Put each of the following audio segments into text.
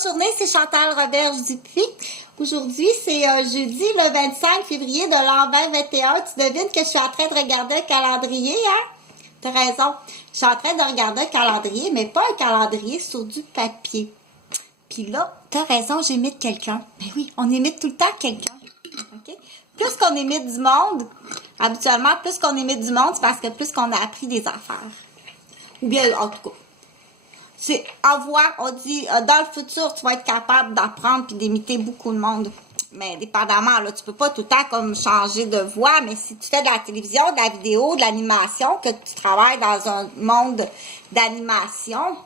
bonne journée, c'est Chantal Roberge-Dupuis. Aujourd'hui, c'est jeudi, le 25 février de l'an 2021. Tu devines que je suis en train de regarder un calendrier, hein? T'as raison. Je suis en train de regarder un calendrier, mais pas un calendrier sur du papier. Puis là, t'as raison, j'imite quelqu'un. Ben oui, on imite tout le temps quelqu'un. OK? Plus qu'on imite du monde, habituellement, plus qu'on imite du monde, c'est parce que plus qu'on a appris des affaires. Ou bien, en tout cas, c'est on dit, dans le futur, tu vas être capable d'apprendre puis d'imiter beaucoup de monde. Mais dépendamment, là, tu peux pas tout le temps comme changer de voix, mais si tu fais de la télévision, de la vidéo, de l'animation, que tu travailles dans un monde d'animation,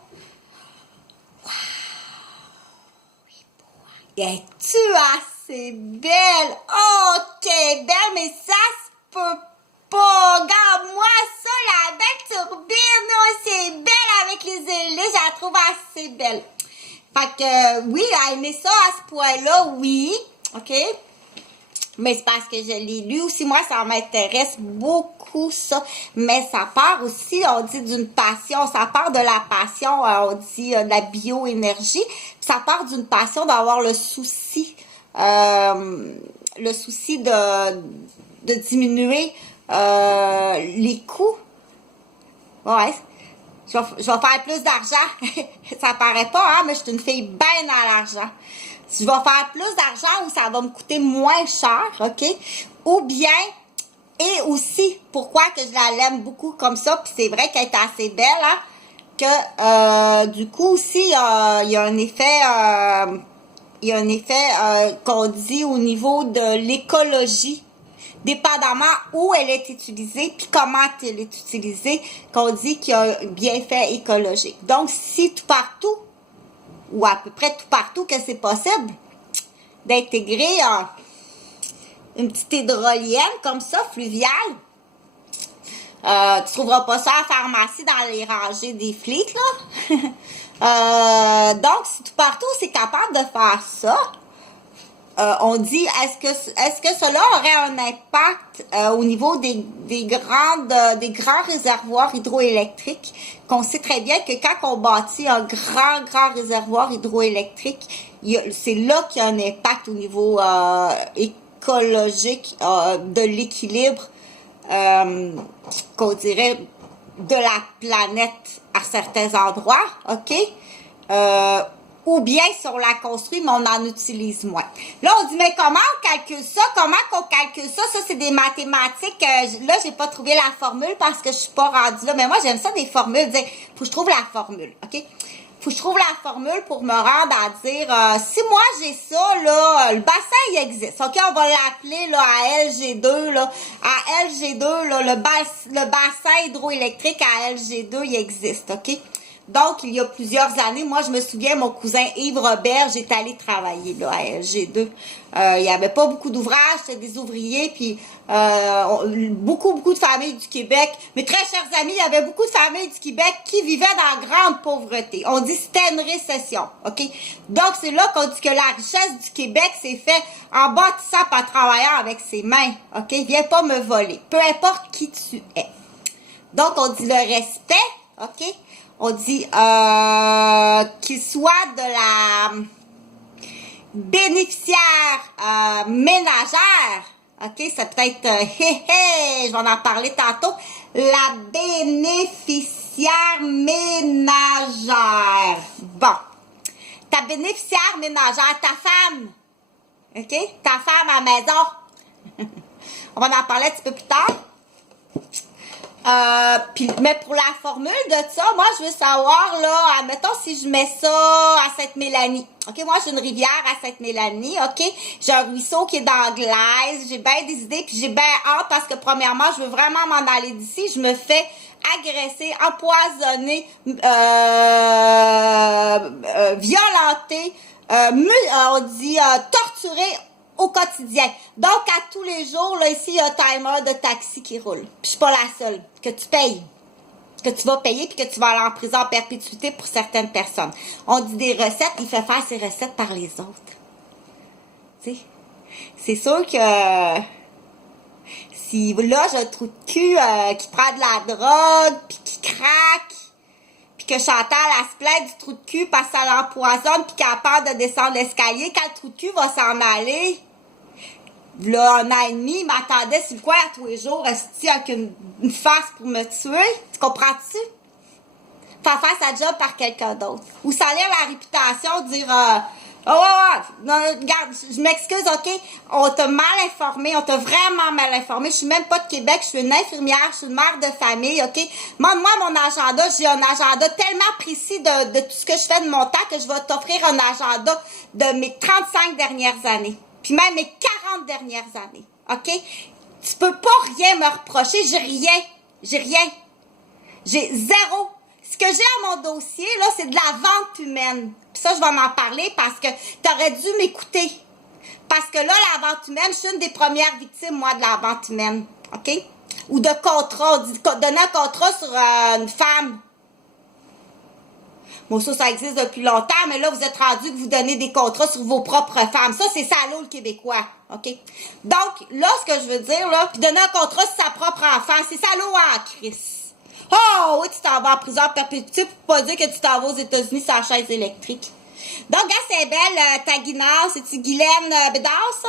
es-tu assez belle? Oh, t'es belle, mais ça se peut pas. Regarde-moi ça, la belle turbine, oh, c'est belle avec les ailés, je la trouve assez belle. Fait que, oui, à aimer ça à ce point-là, oui, OK? Mais c'est parce que je l'ai lu aussi. Moi, ça m'intéresse beaucoup, ça. Mais ça part aussi, on dit, d'une passion. Ça part de la passion, on dit, de la bioénergie. Ça part d'une passion d'avoir le souci de diminuer les coûts. Ouais. Je vais faire plus d'argent. Ça paraît pas, hein, mais je suis une fille bien dans l'argent. Je vais faire plus d'argent ou ça va me coûter moins cher, OK? Ou bien, et aussi, pourquoi que je l'aime beaucoup comme ça, puis c'est vrai qu'elle est assez belle, hein, que du coup aussi, il y a un effet, qu'on dit au niveau de l'écologie, dépendamment où elle est utilisée, puis comment elle est utilisée, qu'on dit qu'il y a un bienfait écologique. Donc, si tout partout, ou à peu près tout partout que c'est possible, d'intégrer une petite hydrolienne comme ça, fluviale. Tu trouveras pas ça à la pharmacie dans les rangées des flics, là. Donc, si tout partout c'est capable de faire ça, on dit, est-ce que cela aurait un impact au niveau des grands réservoirs hydroélectriques, qu'on sait très bien que quand on bâtit un grand réservoir hydroélectrique, c'est là qu'il y a un impact au niveau écologique de l'équilibre, qu'on dirait, de la planète à certains endroits, OK? Ou bien si on la construit, mais on en utilise moins. Là, on dit, mais comment on calcule ça? Comment qu'on calcule ça? Ça, c'est des mathématiques. Là, j'ai pas trouvé la formule parce que je suis pas rendue là. Mais moi, j'aime ça des formules. Dire, faut que je trouve la formule, OK? Faut que je trouve la formule pour me rendre à dire, si moi, j'ai ça, là, le bassin, il existe. OK, on va l'appeler, là, à LG2, là. À LG2, là, le bassin hydroélectrique à LG2, il existe, OK? Donc, il y a plusieurs années, moi, je me souviens, mon cousin Yves Robert, j'étais allée travailler là, à LG2. Il n'y avait pas beaucoup d'ouvrages, c'était des ouvriers, puis beaucoup de familles du Québec. Mes très chers amis, il y avait beaucoup de familles du Québec qui vivaient dans la grande pauvreté. On dit que c'était une récession, OK? Donc, c'est là qu'on dit que la richesse du Québec s'est fait en bâtissant par travaillant avec ses mains, OK? Viens pas me voler, peu importe qui tu es. Donc, on dit le respect, OK? On dit qu'il soit de la bénéficiaire ménagère. OK, ça peut être, je vais en parler tantôt. La bénéficiaire ménagère. Bon. Ta bénéficiaire ménagère, ta femme. OK? Ta femme à la maison. On va en parler un petit peu plus tard. Mais pour la formule de ça, moi, je veux savoir, là, admettons, si je mets ça à Sainte-Mélanie. OK, moi, j'ai une rivière à Sainte-Mélanie, OK? J'ai un ruisseau qui est dans Glaise. J'ai bien des idées, puis j'ai bien hâte parce que, premièrement, je veux vraiment m'en aller d'ici. Je me fais agresser, empoisonner, violenter, on dit torturer au quotidien. Donc, à tous les jours, là, ici, il y a un timer de taxi qui roule. Puis, je suis pas la seule. Que tu payes. Que tu vas payer puis que tu vas aller en prison en perpétuité pour certaines personnes. On dit des recettes, il fait faire ses recettes par les autres. Tu sais? C'est sûr que si là, j'ai un trou de cul qui prend de la drogue, puis qui craque, puis que Chantal, elle se plaint du trou de cul parce que ça l'empoisonne, puis qu'elle a peur de descendre l'escalier, quand le trou de cul va s'en aller, là, 1 an et demi, il m'attendait sur le coin à tous les jours, esti, avec une face pour me tuer. Tu comprends-tu? Faire sa job par quelqu'un d'autre. Ou salir la réputation, dire oh, non, regarde, je m'excuse, ok? On t'a mal informé, on t'a vraiment mal informé. Je suis même pas de Québec, je suis une infirmière, je suis une mère de famille, ok? Moi, mon agenda, j'ai un agenda tellement précis de tout ce que je fais de mon temps que je vais t'offrir un agenda de mes 35 dernières années. Puis même mes 40 dernières années, ok? Tu peux pas rien me reprocher, j'ai rien. J'ai zéro. Ce que j'ai à mon dossier, là, c'est de la vente humaine. Puis ça, je vais en parler parce que t'aurais dû m'écouter. Parce que là, la vente humaine, je suis une des premières victimes, moi, de la vente humaine. OK? Ou de contrat. On dit donner un contrat sur une femme. Bon, ça existe depuis longtemps, mais là, vous êtes rendu que vous donnez des contrats sur vos propres femmes. Ça, c'est salaud, le Québécois. OK? Donc, là, ce que je veux dire, là, puis donner un contrat sur sa propre enfant, c'est salaud en crise. Oh, oui, tu t'en vas en prison perpétuelle pour pas dire que tu t'en vas aux États-Unis sur la chaise électrique. Donc, gars, c'est belle, ta guinard, c'est-tu Guylaine Bédard, ça?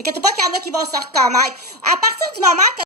Inquiète pas qu'il y en a qui vont se reconnaître. À partir du moment que